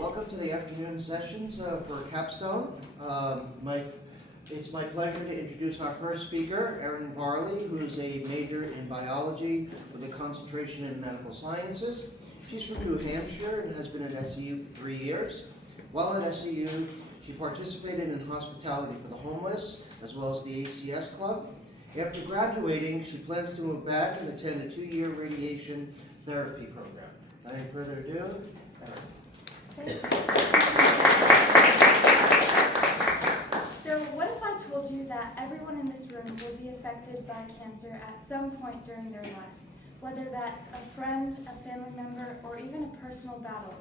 welcome to the afternoon sessions for Capstone. It's my pleasure to introduce our first speaker, Erin Varley, who's a major in biology with a concentration in medical sciences. She's from New Hampshire and has been at SEU for 3 years. While at SEU, she participated in hospitality for the homeless, as well as the ACS Club. After graduating, she plans to move back and attend a 2-year radiation therapy program. Without any further ado, Erin. So what if I told you that everyone in this room will be affected by cancer at some point during their lives, whether that's a friend, a family member, or even a personal battle?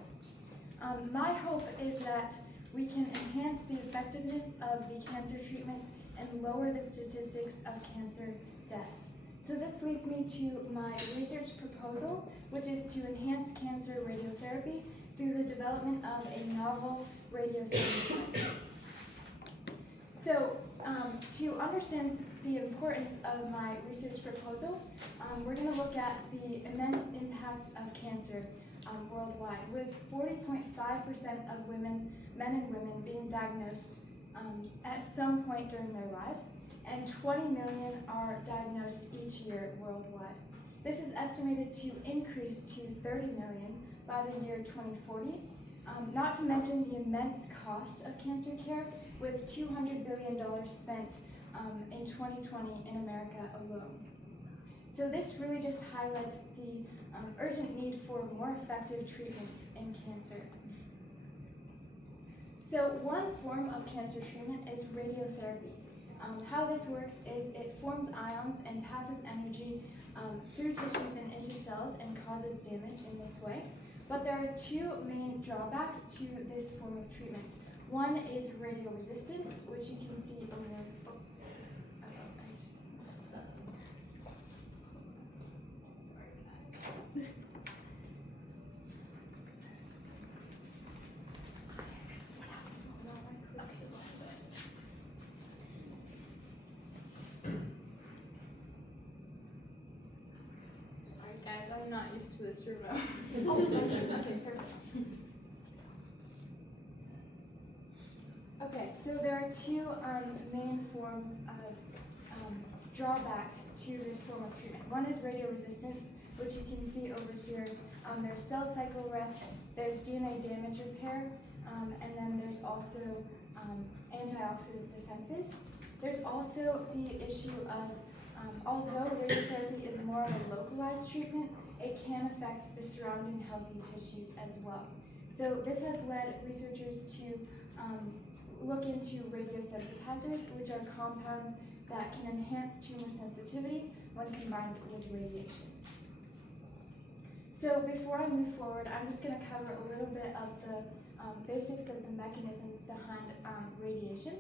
My hope is that we can enhance the effectiveness of the cancer treatments and lower the statistics of cancer deaths. So this leads me to my research proposal, which is to enhance cancer radiotherapy through the development of a novel radiosensitizer. So to understand the importance of my research proposal, we're going to look at the immense impact of cancer worldwide, with 40.5% of men and women being diagnosed at some point during their lives, and 20 million are diagnosed each year worldwide. This is estimated to increase to 30 million by the year 2040, not to mention the immense cost of cancer care, with $200 billion spent in 2020 in America alone. So this really just highlights the urgent need for more effective treatments in cancer. So one form of cancer treatment is radiotherapy. How this works is it forms ions and passes energy through tissues and into cells and causes damage in this way. But there are two main drawbacks to this form of treatment. One is radioresistance, which you can see over there. Oh, okay, I just messed up. Sorry, guys. Sorry, guys, I'm not used to this remote. Okay, so there are two main forms of drawbacks to this form of treatment. One is radioresistance, which you can see over here. There's cell cycle arrest, there's DNA damage repair, and then there's also antioxidant defenses. There's also the issue of, although radiotherapy is more of a localized treatment, it can affect the surrounding healthy tissues as well. So this has led researchers to look into radiosensitizers, which are compounds that can enhance tumor sensitivity when combined with radiation. So before I move forward, I'm just going to cover a little bit of the basics of the mechanisms behind radiation.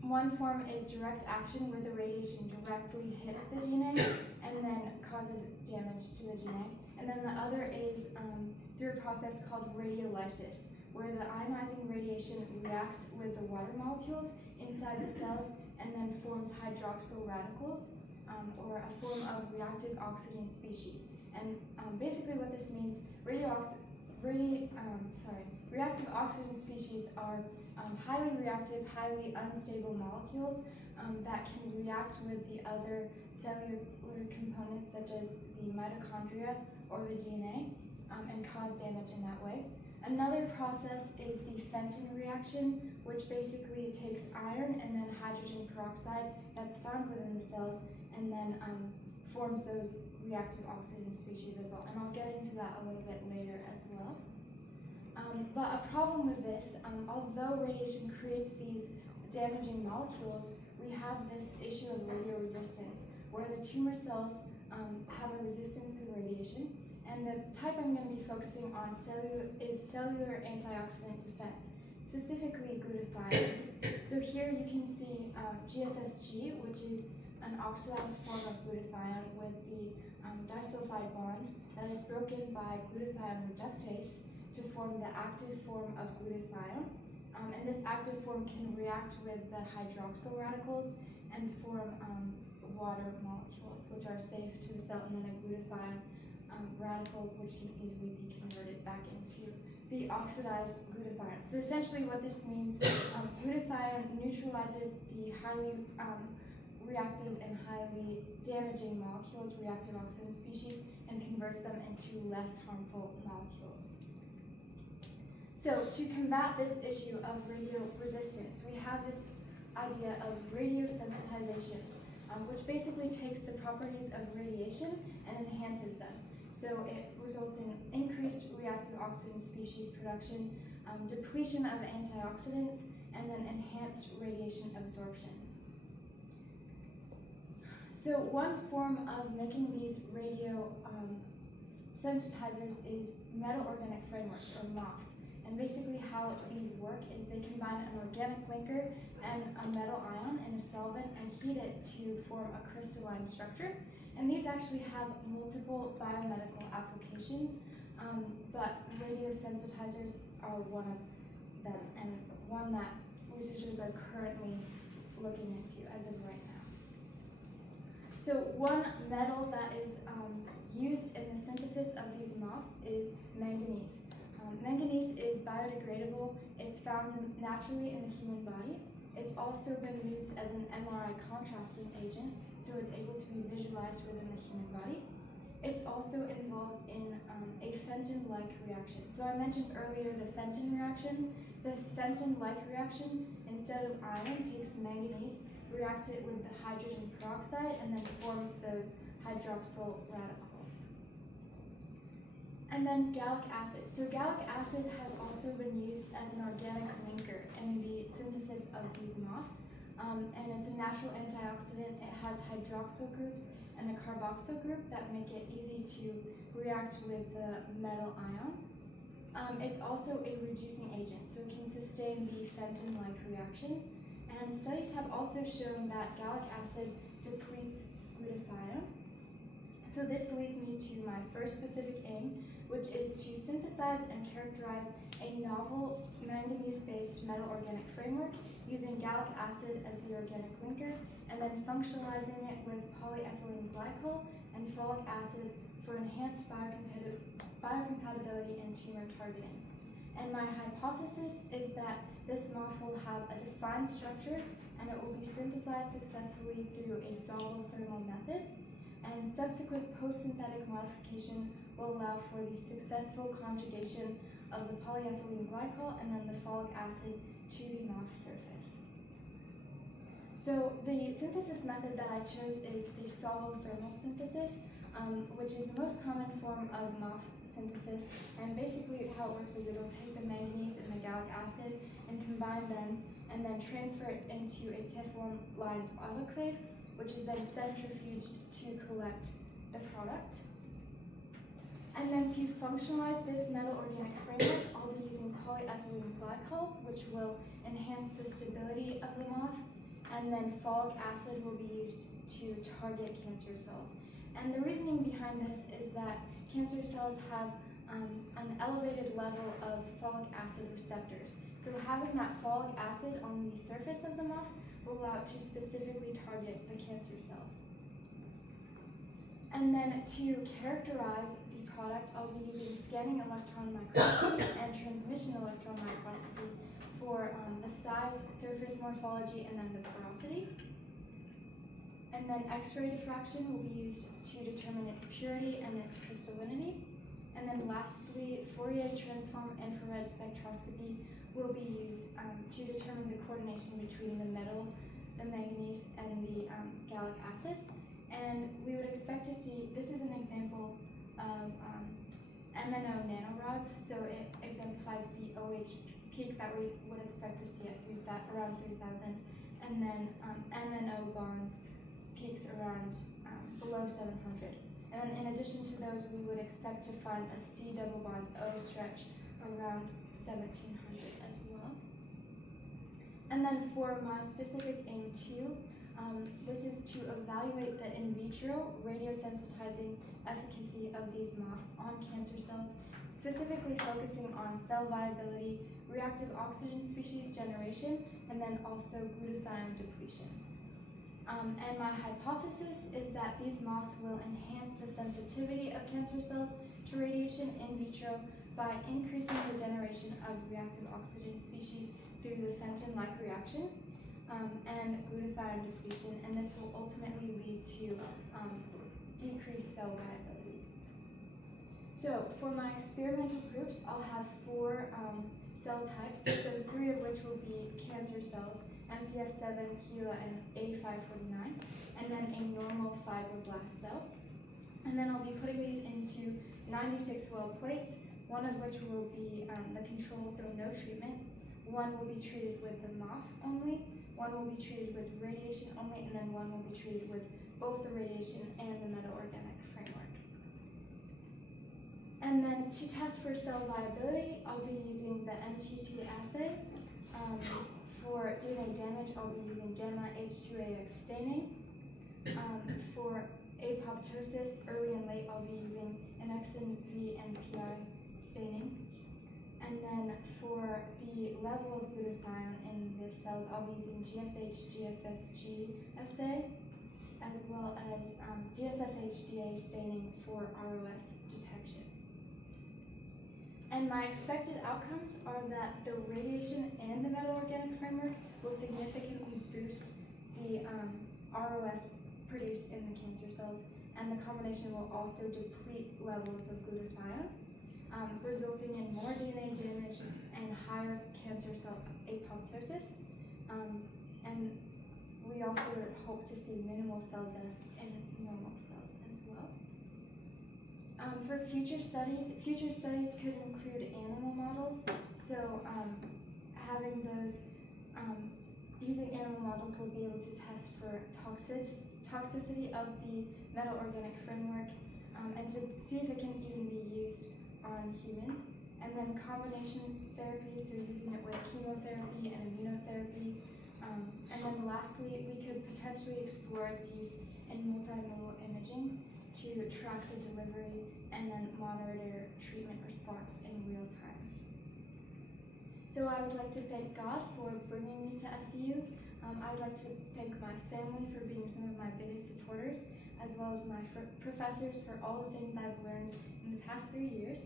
One form is direct action, where the radiation directly hits the DNA and then causes damage to the DNA. And then the other is through a process called radiolysis, where the ionizing radiation reacts with the water molecules inside the cells and then forms hydroxyl radicals, or a form of reactive oxygen species. And basically what this means, reactive oxygen species are highly reactive, highly unstable molecules that can react with the other cellular components, such as the mitochondria or the DNA, and cause damage in that way. Another process is the Fenton reaction, which basically takes iron and then hydrogen peroxide that's found within the cells and then forms those reactive oxygen species as well. And I'll get into that a little bit later as well. But a problem with this, although radiation creates these damaging molecules, we have this issue of radioresistance, where the tumor cells have a resistance to radiation. And the type I'm going to be focusing on is cellular antioxidant defense, specifically glutathione. So here you can see GSSG, which is an oxidized form of glutathione with the disulfide bond that is broken by glutathione reductase to form the active form of glutathione. And this active form can react with the hydroxyl radicals and form water molecules, which are safe to the cell, and then a glutathione radical, which can easily be converted back into the oxidized glutathione. So essentially what this means, glutathione neutralizes the highly reactive and highly damaging molecules, reactive oxygen species, and converts them into less harmful molecules. So to combat this issue of radioresistance, we have this idea of radiosensitization, which basically takes the properties of radiation and enhances them. So it results in increased reactive oxygen species production, depletion of antioxidants, and then enhanced radiation absorption. So one form of making these sensitizers is metal organic frameworks, or MOFs. And basically how these work is they combine an organic linker and a metal ion in a solvent and heat it to form a crystalline structure. And these actually have multiple biomedical applications, but radiosensitizers are one of them, and one that researchers are currently looking into as of right now. So one metal that is used in the synthesis of these MOFs is manganese. Manganese is biodegradable. It's found naturally in the human body. It's also been used as an MRI contrasting agent, so it's able to be visualized within the human body. It's also involved in a Fenton-like reaction. So I mentioned earlier the Fenton reaction. This Fenton-like reaction, instead of iron, takes manganese, reacts it with the hydrogen peroxide, and then forms those hydroxyl radicals. And then gallic acid. So gallic acid has also been used as an organic linker in the synthesis of these MOFs. And it's a natural antioxidant. It has hydroxyl groups and a carboxyl group that make it easy to react with the metal ions. It's also a reducing agent, so it can sustain the Fenton-like reaction. And studies have also shown that gallic acid depletes glutathione. So this leads me to my first specific aim, which is to synthesize and characterize a novel manganese-based metal organic framework using gallic acid as the organic linker, and then functionalizing it with polyethylene glycol and folic acid for enhanced biocompatibility and tumor targeting. And my hypothesis is that this MOF will have a defined structure, and it will be synthesized successfully through a solvable thermal method, and subsequent post-synthetic modification will allow for the successful conjugation of the polyethylene glycol and then the folic acid to the MOF surface. So the synthesis method that I chose is the solvable thermal synthesis, which is the most common form of MOF synthesis. And basically how it works is it'll take the manganese and the gallic acid and combine them, and then transfer it into a Teflon-lined autoclave, which is then centrifuged to collect the product. And then to functionalize this metal organic framework, I'll be using polyethylene glycol, which will enhance the stability of the MOF, and then folic acid will be used to target cancer cells. And the reasoning behind this is that cancer cells have an elevated level of folic acid receptors. So having that folic acid on the surface of the MOFs will allow it to specifically target the cancer cells. And then to characterize the product, I'll be using scanning electron microscopy and transmission electron microscopy for the size, surface morphology, and then the porosity. And then X-ray diffraction will be used to determine its purity and its crystallinity. And then lastly, Fourier transform infrared spectroscopy will be used to determine the coordination between the metal, the manganese, and the gallic acid. And we would expect to see, this is an example of MNO nanorods, so it exemplifies the OH peak that we would expect to see at around 3,000, and then MNO bonds peaks around below 700. And then in addition to those, we would expect to find a C double bond O stretch around 1700 as well. And then for my specific aim 2, this is to evaluate the in vitro radiosensitizing efficacy of these MOFs on cancer cells, specifically focusing on cell viability, reactive oxygen species generation, and then also glutathione depletion. And my hypothesis is that these MOFs will enhance the sensitivity of cancer cells to to radiation in vitro by increasing the generation of reactive oxygen species through the Fenton-like reaction and glutathione depletion, and this will ultimately lead to decreased cell viability. So for my experimental groups, I'll have 4 cell types, so 3 of which will be cancer cells, MCF7, HeLa, and A549, and then a normal fibroblast cell. And then I'll be putting these into 96 well plates, one of which will be the control, so no treatment. One will be treated with the MOF only, one will be treated with radiation only, and then one will be treated with both the radiation and the metal-organic framework. And then to test for cell viability, I'll be using the MT2 assay. For DNA damage, I'll be using gamma H2AX staining. For apoptosis, early and late, I'll be using an XNV and PI staining. And then for the level of glutathione in the cells, I'll be using GSH, GSSG assay, as well as DSFHDA staining for ROS detection. And my expected outcomes are that the radiation and the metal-organic framework will significantly boost the ROS produced in the cancer cells, and the combination will also deplete levels of glutathione, resulting in more DNA damage and higher cancer cell apoptosis. And we also hope to see minimal cell death in normal cells as well. For future studies could include animal models. So having those, using animal models, we'll be able to test for toxicity of the metal organic framework and to see if it can even be used on humans. And then combination therapy, so using it with chemotherapy and immunotherapy. And then lastly, we could potentially explore its use in multimodal imaging to track the delivery and then monitor treatment response in real time. So I would like to thank God for bringing me to SU. I would like to thank my family for being some of my biggest supporters, as well as my professors for all the things I've learned in the past 3 years,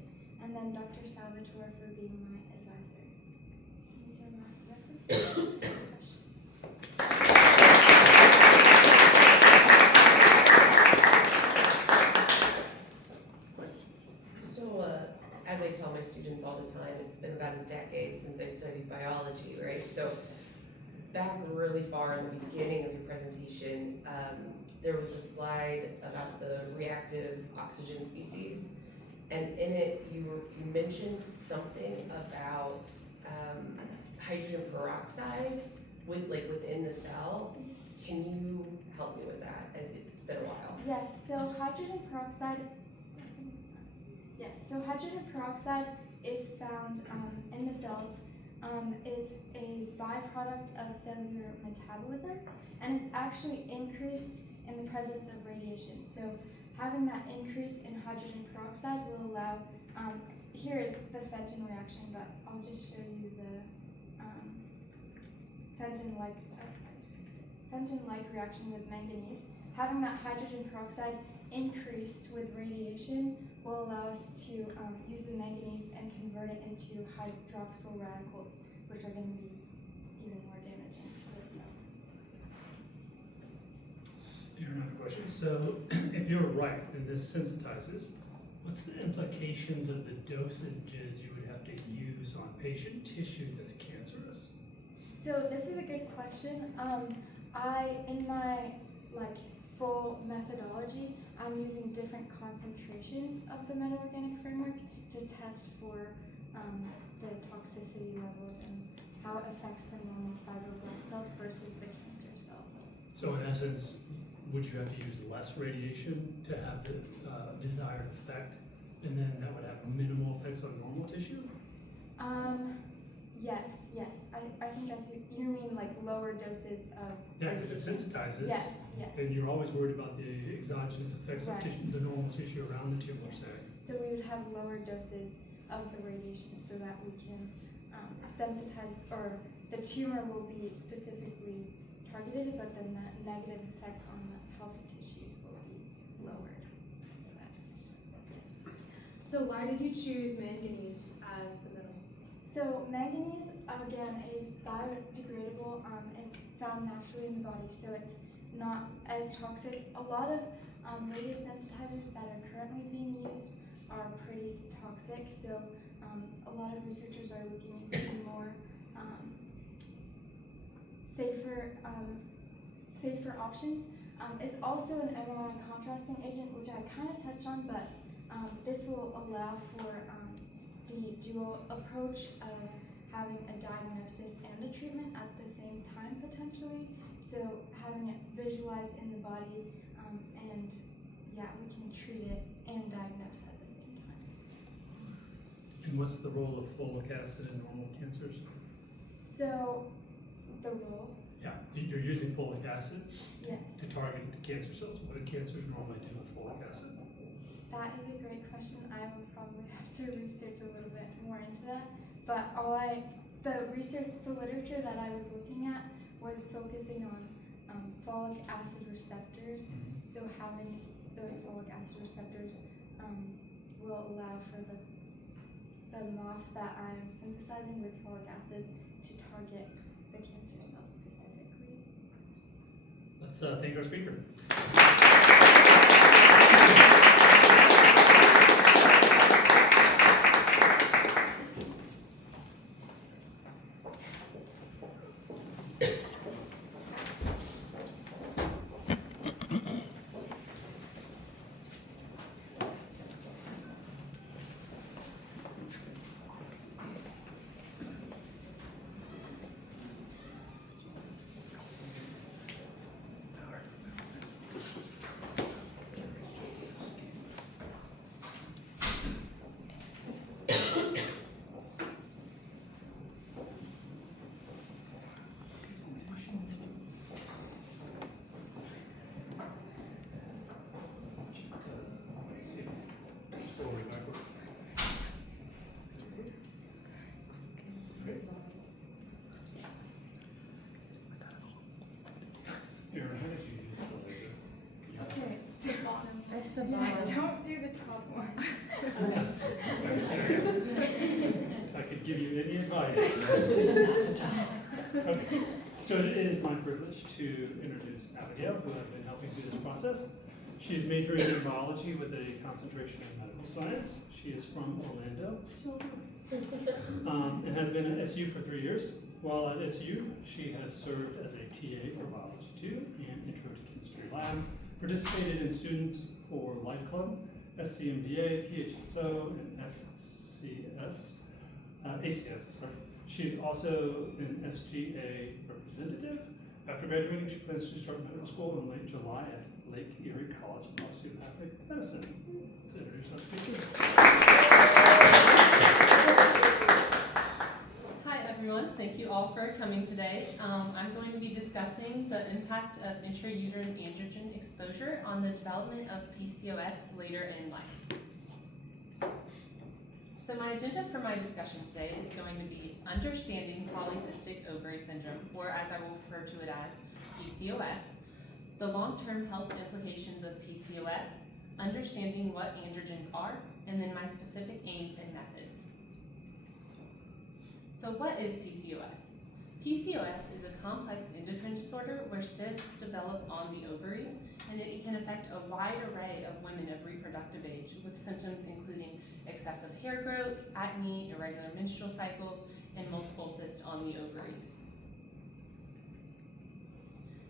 and then Dr. Salvatore for being my advisor. These are my references. As I tell my students all the time, it's been about a decade since I studied biology, right? So back really far in the beginning of your presentation, there was a slide about the reactive oxygen species, and in it you mentioned something about hydrogen peroxide within the cell. Can you help me with that? It's been a while. Yes, so hydrogen peroxide is found in the cells. It's a byproduct of cellular metabolism, and it's actually increased in the presence of radiation. So having that increase in hydrogen peroxide will allow, here is the Fenton reaction, but I'll just show you the Fenton-like reaction with manganese. Having that hydrogen peroxide increased with radiation will allow us to use the manganese and convert it into hydroxyl radicals, which are going to be even more damaging to the cell. Aaron, I have a question. So, if you're right and this sensitizes, what's the implications of the dosages you would have to use on patient tissue that's cancerous? So this is a good question. In my full methodology, I'm using different concentrations of the metal organic framework to test for the toxicity levels and how it affects the normal fibroblast cells versus the cancer cells. So in essence, would you have to use less radiation to have the desired effect, and then that would have minimal effects on normal tissue? Yes. I think that's, you mean like lower doses of Yeah, because it sensitizes. Yes. And you're always worried about the exogenous effects of tissue, the normal tissue around the tumor, Yes. say. So we would have lower doses of the radiation so that we can sensitize, or the tumor will be specifically targeted, but then the negative effects on the healthy tissues will be lowered. Yes. So why did you choose manganese as the metal? So manganese, again, is biodegradable. It's found naturally in the body, so it's not as toxic. A lot of radiosensitizers that are currently being used are pretty toxic, so a lot of researchers are looking into more safer options. It's also an MRI contrasting agent, which I kind of touched on, but this will allow for the dual approach of having a diagnosis and a treatment at the same time, potentially. So having it visualized in the body, and yeah, we can treat it and diagnose at the same time. And what's the role of folic acid in normal cancers? So the role, Yeah, you're using folic acid yes. to target the cancer cells. What do cancers normally do with folic acid? That is a great question. I will probably have to research a little bit more into that. But the literature that I was looking at was focusing on folic acid receptors. So having those folic acid receptors will allow for the moth that I'm synthesizing with folic acid to target the cancer cells specifically. Let's thank our speaker. Okay, so It's the yeah, bottom. don't do the top one. If I could give you any advice. Okay, so it is my privilege to introduce Abigail, who I've been helping through this process. She is majoring in biology with a concentration in medical science. She is from Orlando, and has been at SU for 3 years. While at SU, she has served as a TA for Biology 2 and Intro to Chemistry Lab, participated in Students for Life Club, SCMDA, PHSO, and ACS, sorry. She's also an SGA representative. After graduating, she plans to start medical school in late July at Lake Erie College of Osteopathic Medicine. Let's introduce our speaker. Hi everyone, thank you all for coming today. I'm going to be discussing the impact of intrauterine androgen exposure on the development of PCOS later in life. So my agenda for my discussion today is going to be understanding polycystic ovary syndrome, or as I will refer to it as PCOS, the long-term health implications of PCOS, understanding what androgens are, and then my specific aims and methods. So what is PCOS? PCOS is a complex endocrine disorder where cysts develop on the ovaries, and it can affect a wide array of women of reproductive age with symptoms including excessive hair growth, acne, irregular menstrual cycles, and multiple cysts on the ovaries.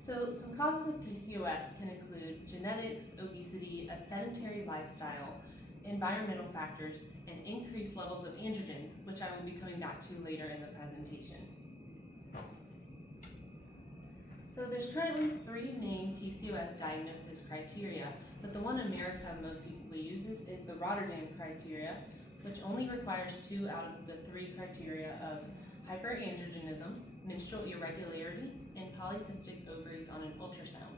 So some causes of PCOS can include genetics, obesity, a sedentary lifestyle, environmental factors, and increased levels of androgens, which I will be coming back to later in the presentation. So there's currently 3 main PCOS diagnosis criteria, but the one America most frequently uses is the Rotterdam criteria, which only requires 2 out of the 3 criteria of hyperandrogenism, menstrual irregularity, and polycystic ovaries on an ultrasound.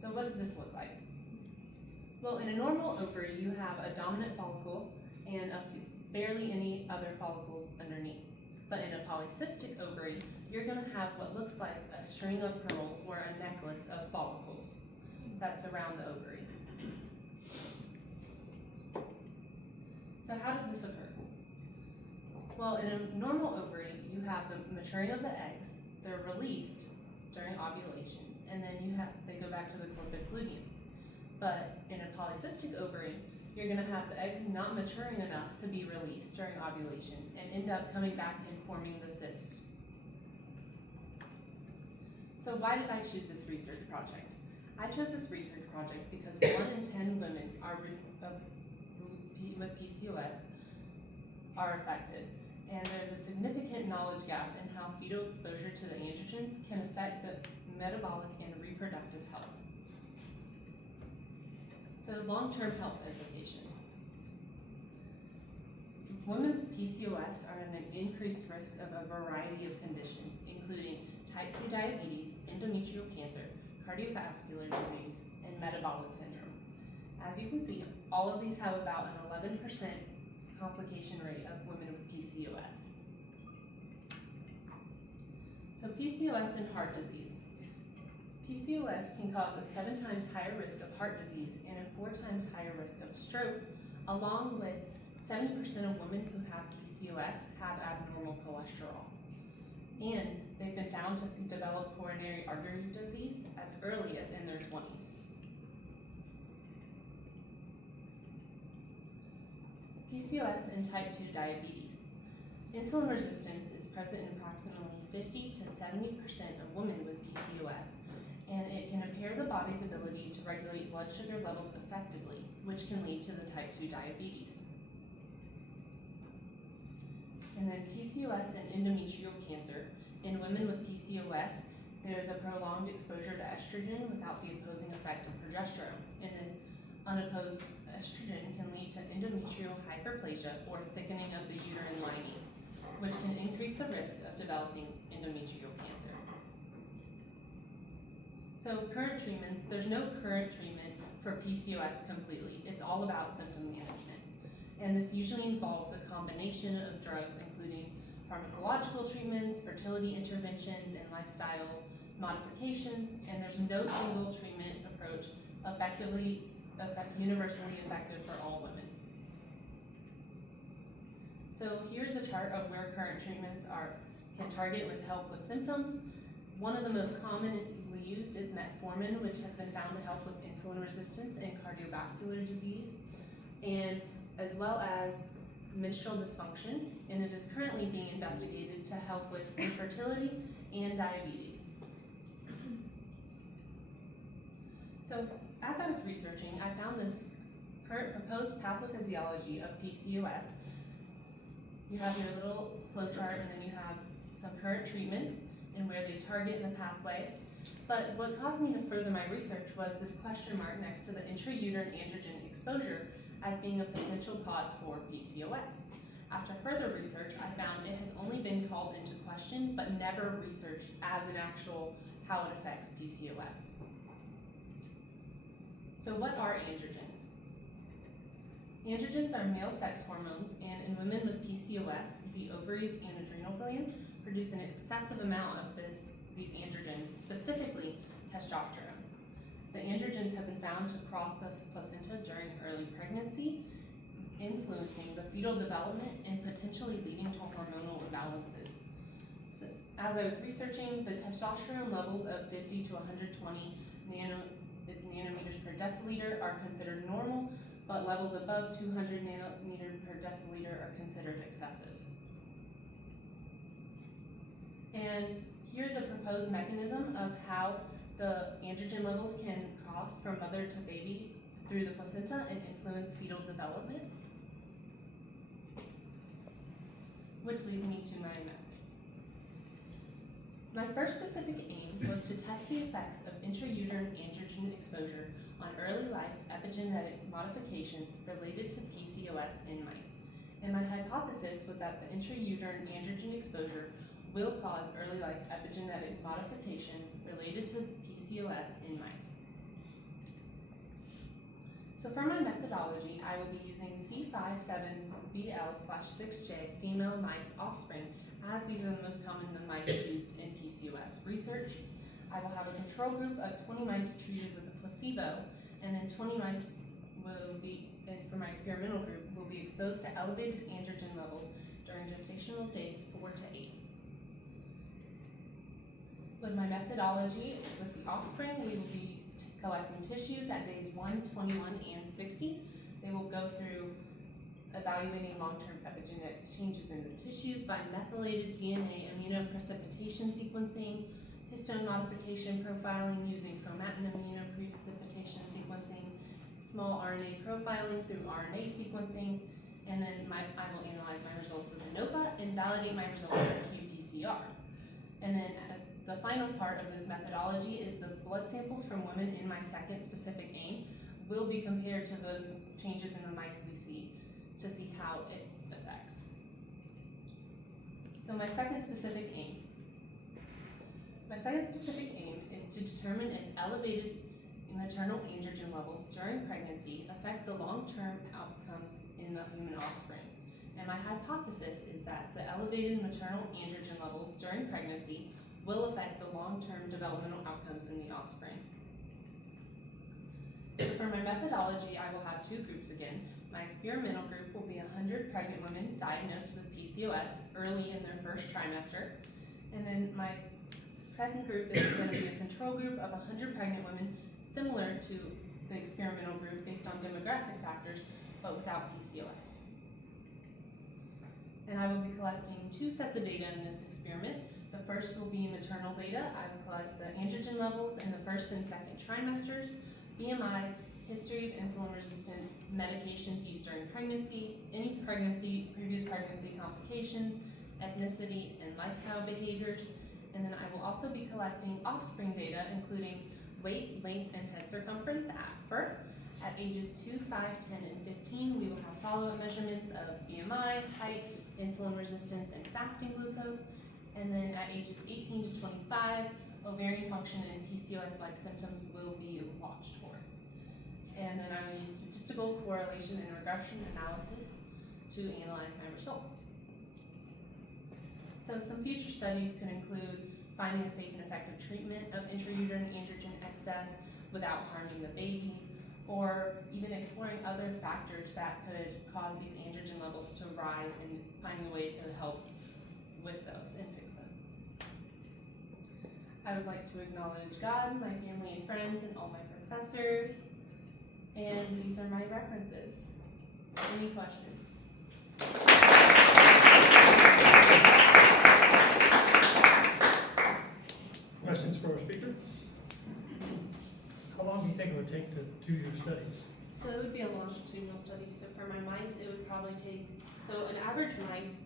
So what does this look like? Well, in a normal ovary, you have a dominant follicle and barely any other follicles underneath. But in a polycystic ovary, you're going to have what looks like a string of pearls or a necklace of follicles that surround the ovary. So how does this occur? Well, in a normal ovary, you have the maturing of the eggs, they're released during ovulation, and then they go back to the corpus luteum. But in a polycystic ovary, you're gonna have the eggs not maturing enough to be released during ovulation and end up coming back and forming the cyst. So why did I choose this research project? I chose this research project because 1 in 10 women with PCOS are affected, and there's a significant knowledge gap in how fetal exposure to the androgens can affect the metabolic and reproductive health. So long-term health implications. Women with PCOS are at an increased risk of a variety of conditions, including type 2 diabetes, endometrial cancer, cardiovascular disease, and metabolic syndrome. As you can see, all of these have about an 11% complication rate of women with PCOS. So PCOS and heart disease. PCOS can cause a 7 times higher risk of heart disease and a 4 times higher risk of stroke, along with 70% of women who have PCOS have abnormal cholesterol. And they've been found to develop coronary artery disease as early as in their 20s. PCOS and type 2 diabetes. Insulin resistance is present in approximately 50 to 70% of women with PCOS, and it can impair the body's ability to regulate blood sugar levels effectively, which can lead to the type 2 diabetes. And then PCOS and endometrial cancer. In women with PCOS, there's a prolonged exposure to estrogen without the opposing effect of progesterone. And this unopposed estrogen can lead to endometrial hyperplasia or thickening of the uterine lining, which can increase the risk of developing endometrial cancer. So current treatments, there's no current treatment for PCOS completely. It's all about symptom management. And this usually involves a combination of drugs, including pharmacological treatments, fertility interventions, and lifestyle modifications. And there's no single treatment approach universally effective for all women. So here's a chart of where current treatments can target with help with symptoms. One of the most commonly used is metformin, which has been found to help with insulin resistance and cardiovascular disease, and as well as menstrual dysfunction, and it is currently being investigated to help with infertility and diabetes. So as I was researching, I found this current proposed pathophysiology of PCOS. You have your little flowchart, and then you have some current treatments and where they target in the pathway. But what caused me to further my research was this question mark next to the intrauterine androgen exposure as being a potential cause for PCOS. After further research, I found it has only been called into question, but never researched as an actual how it affects PCOS. So what are androgens? Androgens are male sex hormones, and in women with PCOS, the ovaries and adrenal glands produce an excessive amount of these androgens, specifically testosterone. The androgens have been found to cross the placenta during early pregnancy, influencing the fetal development and potentially leading to hormonal imbalances. So, as I was researching, the testosterone levels of 50 to 120 nanometers per deciliter are considered normal, but levels above 200 nanometers per deciliter are considered excessive. And here's a proposed mechanism of how the androgen levels can cross from mother to baby through the placenta and influence fetal development, which leads me to my methods. My first specific aim was to test the effects of intrauterine androgen exposure on early life epigenetic modifications related to PCOS in mice. And my hypothesis was that the intrauterine androgen exposure will cause early life epigenetic modifications related to PCOS in mice. So for my methodology, I will be using C57BL/6J female mice offspring, as these are the most common mice used in PCOS research. I will have a control group of 20 mice treated with a placebo, and then 20 mice will be and for my experimental group, will be exposed to elevated androgen levels during gestational days 4 to 8. With my methodology, with the offspring, we will be collecting tissues at days 1, 21, and 60. They will go through evaluating long-term epigenetic changes in the tissues by methylated DNA immunoprecipitation sequencing, histone modification profiling using chromatin immunoprecipitation sequencing, small RNA profiling through RNA sequencing, and then I will analyze my results with ANOVA and validate my results with qPCR. And then the final part of this methodology is the blood samples from women in my second specific aim will be compared to the changes in the mice we see to see how it affects. So my second specific aim. My second specific aim is to determine if elevated maternal androgen levels during pregnancy affect the long-term outcomes in the human offspring. And my hypothesis is that the elevated maternal androgen levels during pregnancy will affect the long-term developmental outcomes in the offspring. For my methodology, I will have 2 groups again. My experimental group will be 100 pregnant women diagnosed with PCOS early in their first trimester. And then my second group is going to be a control group of 100 pregnant women, similar to the experimental group based on demographic factors, but without PCOS. And I will be collecting 2 sets of data in this experiment. The first will be maternal data. I will collect the androgen levels in the first and second trimesters, BMI, history of insulin resistance, medications used during pregnancy, any previous pregnancy complications, ethnicity, and lifestyle behaviors. And then I will also be collecting offspring data, including weight, length, and head circumference at birth. At ages 2, 5, 10, and 15, we will have follow-up measurements of BMI, height, insulin resistance, and fasting glucose. And then at ages 18 to 25, ovarian function and PCOS-like symptoms will be watched for. And then I will use statistical correlation and regression analysis to analyze my results. So some future studies could include finding a safe and effective treatment of intrauterine androgen excess without harming the baby, or even exploring other factors that could cause these androgen levels to rise and finding a way to help with those and fix them. I would like to acknowledge God, my family and friends, and all my professors. And these are my references. Any questions? Questions for our speaker? How long do you think it would take to do your studies? So it would be a longitudinal study. So for my mice, it would probably take, so an average mice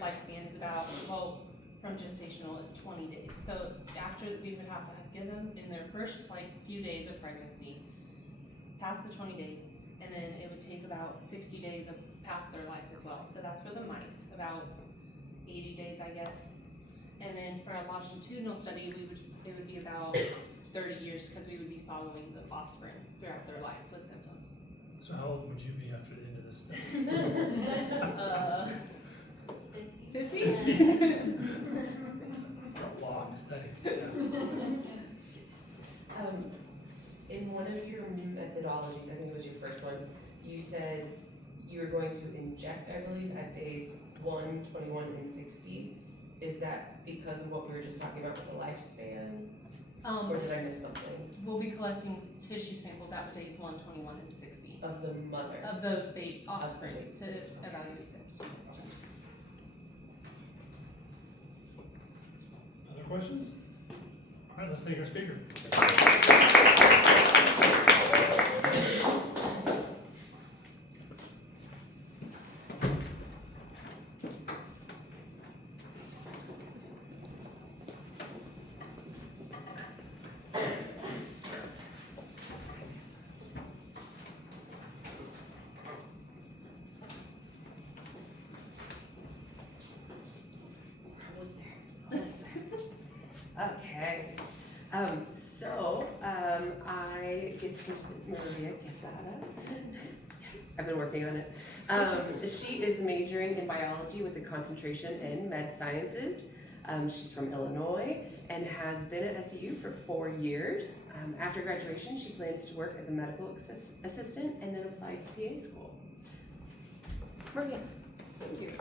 lifespan is about, well, from gestational is 20 days. So after, we would have to give them in their first few days of pregnancy, past the 20 days, and then it would take about 60 days of past their life as well. So that's for the mice, about 80 days, I guess. And then for a longitudinal study, it would be about 30 years because we would be following the offspring throughout their life with symptoms. So how old would you be after the end of this study? 50? A long study. In one of your methodologies, I think it was your first one, you said you were going to inject, I believe, at days 1, 21, and 60. Is that because of what we were just talking about with the lifespan? Or did I miss something? We'll be collecting tissue samples at days 1, 21, and 60. Of the mother? Of the baby offspring to evaluate them. Other questions? All right, let's thank our speaker. Okay, I get to present Maria Quesada. Yes, I've been working on it. She is majoring in biology with a concentration in med sciences. She's from Illinois and has been at SEU for 4 years. After graduation, she plans to work as a medical assistant and then apply to PA school. Maria, thank you.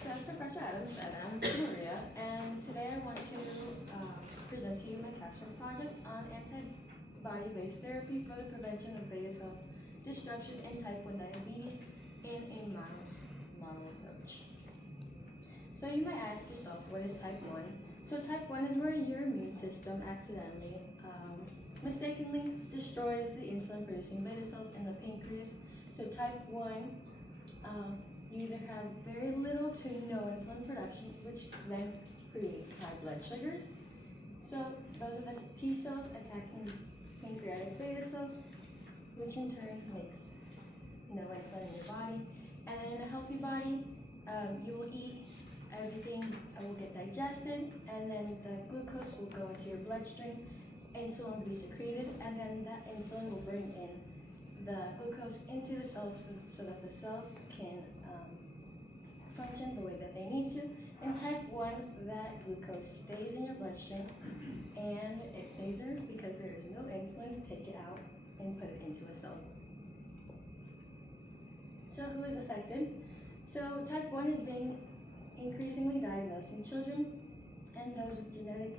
So as Professor Adams said, I'm Maria, and today I want to present to you my capstone project on antibody-based therapy for the prevention of beta cell destruction in type 1 diabetes in a mouse model approach. So you might ask yourself, what is type 1? So type 1 is where your immune system accidentally, mistakenly destroys the insulin-producing beta cells in the pancreas. So type 1, you either have very little to no insulin production, which then creates high blood sugars. So those are the T cells attacking pancreatic beta cells, which in turn makes no insulin in your body. And then in a healthy body, you will eat, everything will get digested, and then the glucose will go into your bloodstream, insulin will be secreted, and then that insulin will bring in the glucose into the cells so that the cells can function the way that they need to. In type 1, that glucose stays in your bloodstream, and it stays there because there is no insulin to take it out and put it into a cell. So who is affected? So type 1 is being increasingly diagnosed in children and those with genetic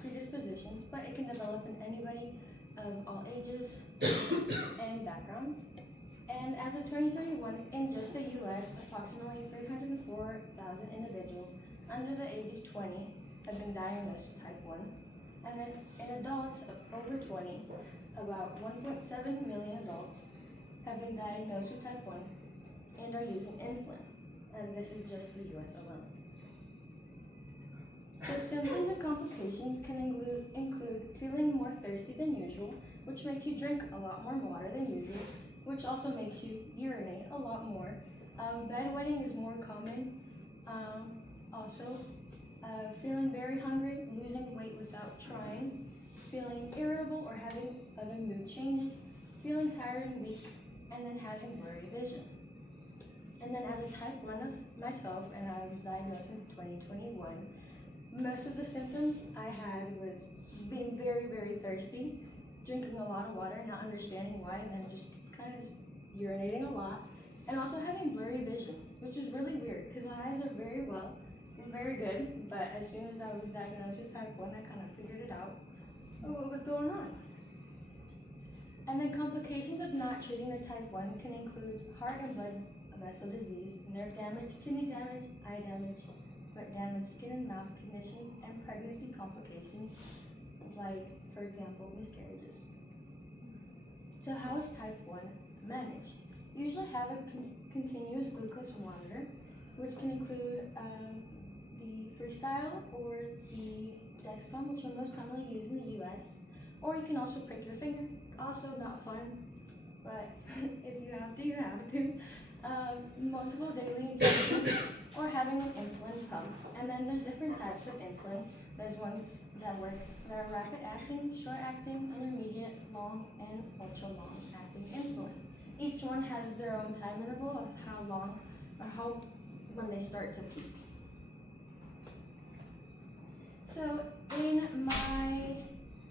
predispositions, but it can develop in anybody of all ages and backgrounds. And as of 2021, in just the US, approximately 304,000 individuals under the age of 20 have been diagnosed with type 1. And then in adults over 20, about 1.7 million adults have been diagnosed with type 1 and are using insulin. And this is just the US alone. So symptoms and complications can include feeling more thirsty than usual, which makes you drink a lot more water than usual, which also makes you urinate a lot more. Bedwetting is more common. Feeling very hungry, losing weight without trying, feeling irritable or having other mood changes, feeling tired and weak, and then having blurry vision. And then as a type 1 myself, and I was diagnosed in 2021, most of the symptoms I had was being very, very thirsty, drinking a lot of water, not understanding why, and then just kind of urinating a lot, and also having blurry vision, which is really weird because my eyes are very good, but as soon as I was diagnosed with type 1, I kind of figured it out, what was going on. And then complications of not treating the type 1 can include heart and blood vessel disease, nerve damage, kidney damage, eye damage, foot damage, skin and mouth conditions, and pregnancy complications, like, for example, miscarriages. So how is type 1 managed? You usually have a continuous glucose monitor, which can include the Freestyle or the Dexcom, which are most commonly used in the US, or you can also prick your finger. Also not fun, but if you have to, you have to. Multiple daily injections, or having an insulin pump. And then there's different types of insulin. There's ones that are rapid acting, short acting, intermediate, long, and ultra long acting insulin. Each one has their own time interval as how long or when they start to peak. So in my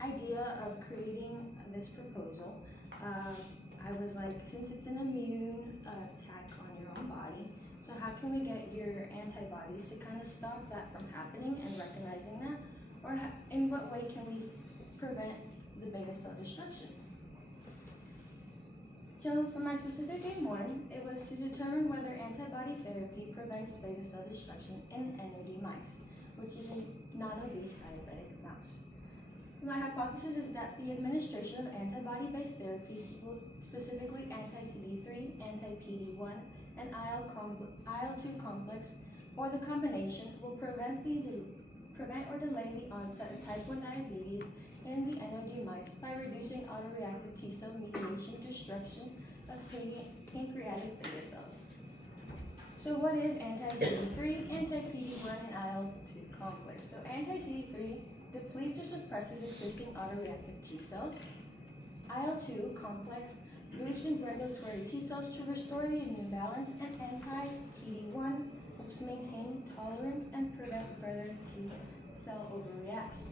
idea of creating this proposal, I was like, since it's an immune attack on your own body, so how can we get your antibodies to kind of stop that from happening and recognizing that? Or in what way can we prevent the beta cell destruction? So for my specific aim 1, it was to determine whether antibody therapy prevents beta cell destruction in NOD mice, which is a non-obese diabetic mouse. My hypothesis is that the administration of antibody-based therapies, specifically anti-CD3, anti-PD1, and IL-2 complex, or the combination, will prevent or delay the onset of type 1 diabetes in the NOD mice by reducing autoreactive T cell mediation destruction of pancreatic beta cells. So what is anti-CD3, anti-PD1, and IL-2 complex? So anti-CD3 depletes or suppresses existing autoreactive T cells. IL-2 complex boosts regulatory T cells to restore the immune balance, and anti-PD1 helps maintain tolerance and prevent further T cell overreaction.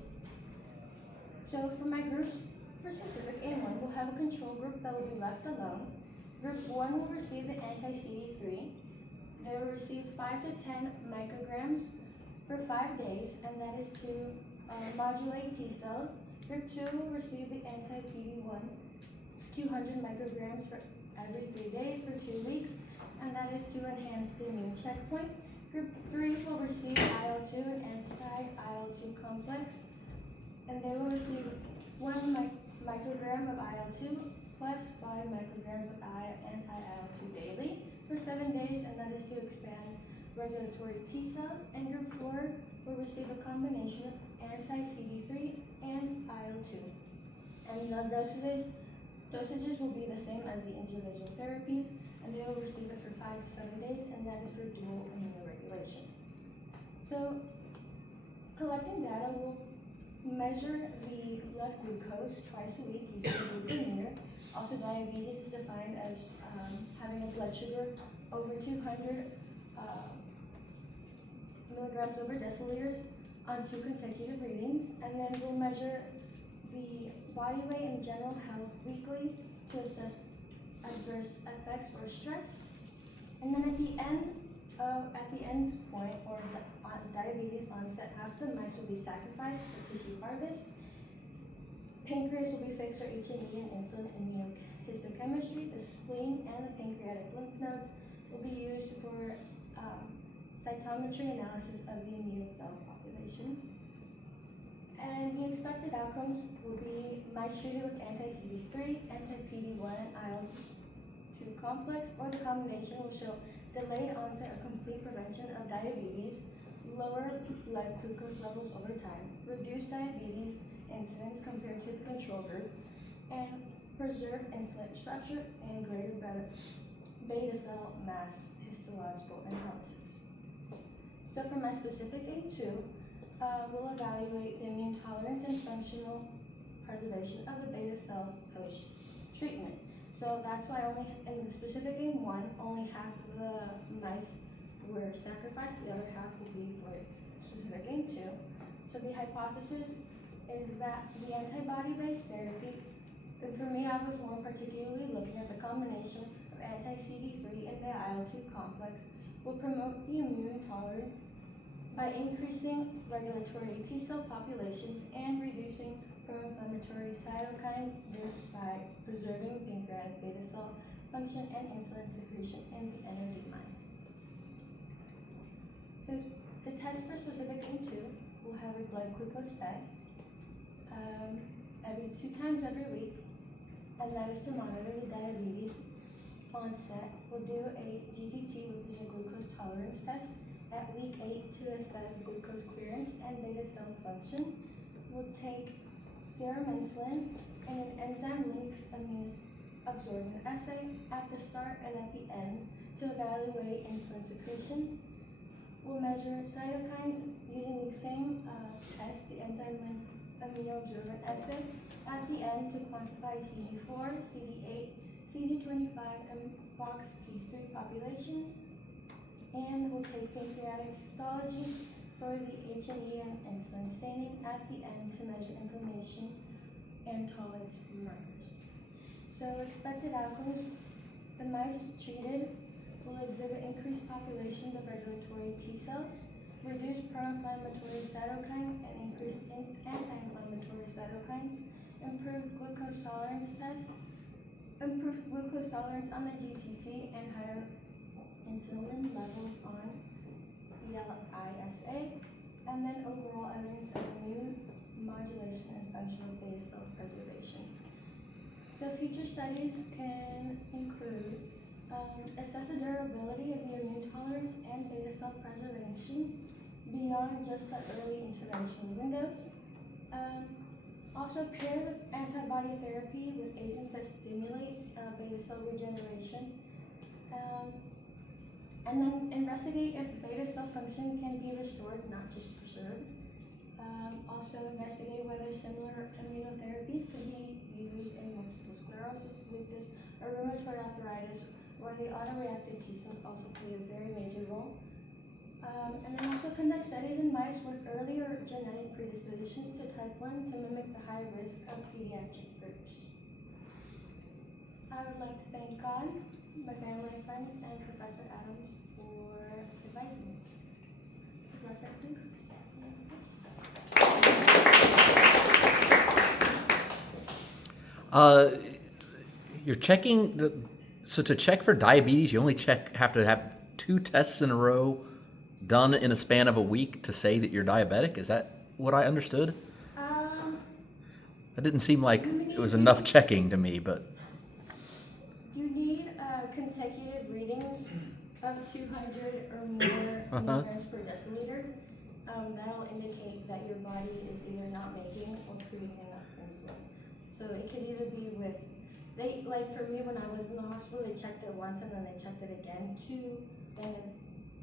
So for my groups, for specific A1, we'll have a control group that will be left alone. Group 1 will receive the anti-CD3. They will receive 5 to 10 micrograms for 5 days, and that is to modulate T cells. Group 2 will receive the anti-PD1, 200 micrograms for every 3 days for 2 weeks, and that is to enhance the immune checkpoint. Group 3 will receive IL-2 and anti-IL-2 complex, and they will receive 1 microgram of IL-2 plus 5 micrograms of anti-IL-2 daily for 7 days, and that is to expand regulatory T cells. And Group 4 will receive a combination of anti-CD3 and IL-2. And the dosages will be the same as the individual therapies, and they will receive it for 5 to 7 days, and that is for dual immunoregulation. So, collecting data will measure the blood glucose twice a week using a glucometer. Also, diabetes is defined as having a blood sugar over 200 milligrams over deciliters on 2 consecutive readings. And then we'll measure the body weight and general health weekly to assess adverse effects or stress. And then at the end point, or the diabetes onset, half the mice will be sacrificed for tissue harvest. Pancreas will be fixed for H&E and insulin immunohistochemistry. The spleen and the pancreatic lymph nodes will be used for cytometry analysis of the immune cell populations. And the expected outcomes will be mice treated with anti-CD3, anti-PD1, and IL-2 complex, or the combination will show delayed onset or complete prevention of diabetes, lower blood glucose levels over time, reduced diabetes incidence compared to the control group, and preserved insulin structure and greater beta cell mass histological analysis. So for my specific A2, we'll evaluate the immune tolerance and functional preservation of the beta cells post-treatment. So that's why only in the specific A1, only half of the mice were sacrificed, the other half will be for specific A2. So the hypothesis is that the antibody-based therapy, and for me, I was more particularly looking at the combination of anti-CD3 and the IL-2 complex, will promote the immune tolerance by increasing regulatory T cell populations and reducing pro-inflammatory cytokines, thereby preserving pancreatic beta cell function and insulin secretion in the energy mice. So the test for specific A2 will have a blood glucose test every 2 times every week, and that is to monitor the diabetes onset. We'll do a GTT, which is a glucose tolerance test, at week 8 to assess glucose clearance and beta cell function. We'll take serum insulin and an enzyme-linked immune absorbance assay at the start and at the end to evaluate insulin secretions. We'll measure cytokines using the same test, the enzyme-linked immunoabsorbance assay, at the end to quantify CD4, CD8, CD25, and FOXP3 populations. And we'll take pancreatic histology for the H&E and insulin staining at the end to measure inflammation and tolerance markers. So expected outcomes, the mice treated will exhibit increased populations of regulatory T cells, reduced pro-inflammatory cytokines and increased anti-inflammatory cytokines, improved glucose tolerance test, improved glucose tolerance on the GTT, and higher insulin levels on ELISA, and then overall evidence of immune modulation and functional beta cell preservation. So future studies can include assess the durability of the immune tolerance and beta cell preservation beyond just the early intervention windows. Also pair the antibody therapy with agents that stimulate beta cell regeneration. And then investigate if beta cell function can be restored, not just preserved. Also investigate whether similar immunotherapies could be used in multiple sclerosis, lupus, or rheumatoid arthritis, where the autoreactive T cells also play a very major role. And then also conduct studies in mice with earlier genetic predispositions to type 1 to mimic the high risk of pediatric groups. I would like to thank God, my family, friends, and Professor Adams for advising me. References? You're checking so to check for diabetes, you only have to have 2 tests in a row done in a span of a week to say that you're diabetic. Is that what I understood? That didn't seem like it was enough checking to me, but You need consecutive readings of 200 or more milligrams per deciliter. That'll indicate that your body is either not making or creating enough insulin. So it could either be with, like for me when I was in the hospital, they checked it once and then they checked it again to then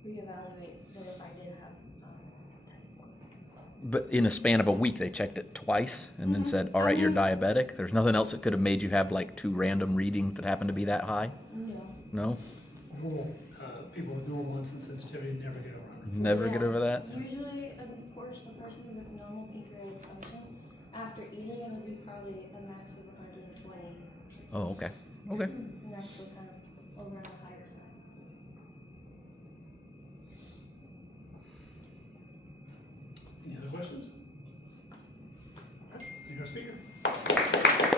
reevaluate that if I did have but in a span of a week they checked it twice and then said, all right, you're diabetic. There's nothing else that could have made you have like 2 random readings that happen to be that high? No? Normal, people with normal insulin sensitivity never get over 100. Never get over that? Usually, of course, a person with normal pancreatic function, after eating, it'll be probably a max of 120. Oh, okay. Okay. And that's still kind of over on the higher side. Any other questions? All right, let's thank our speaker.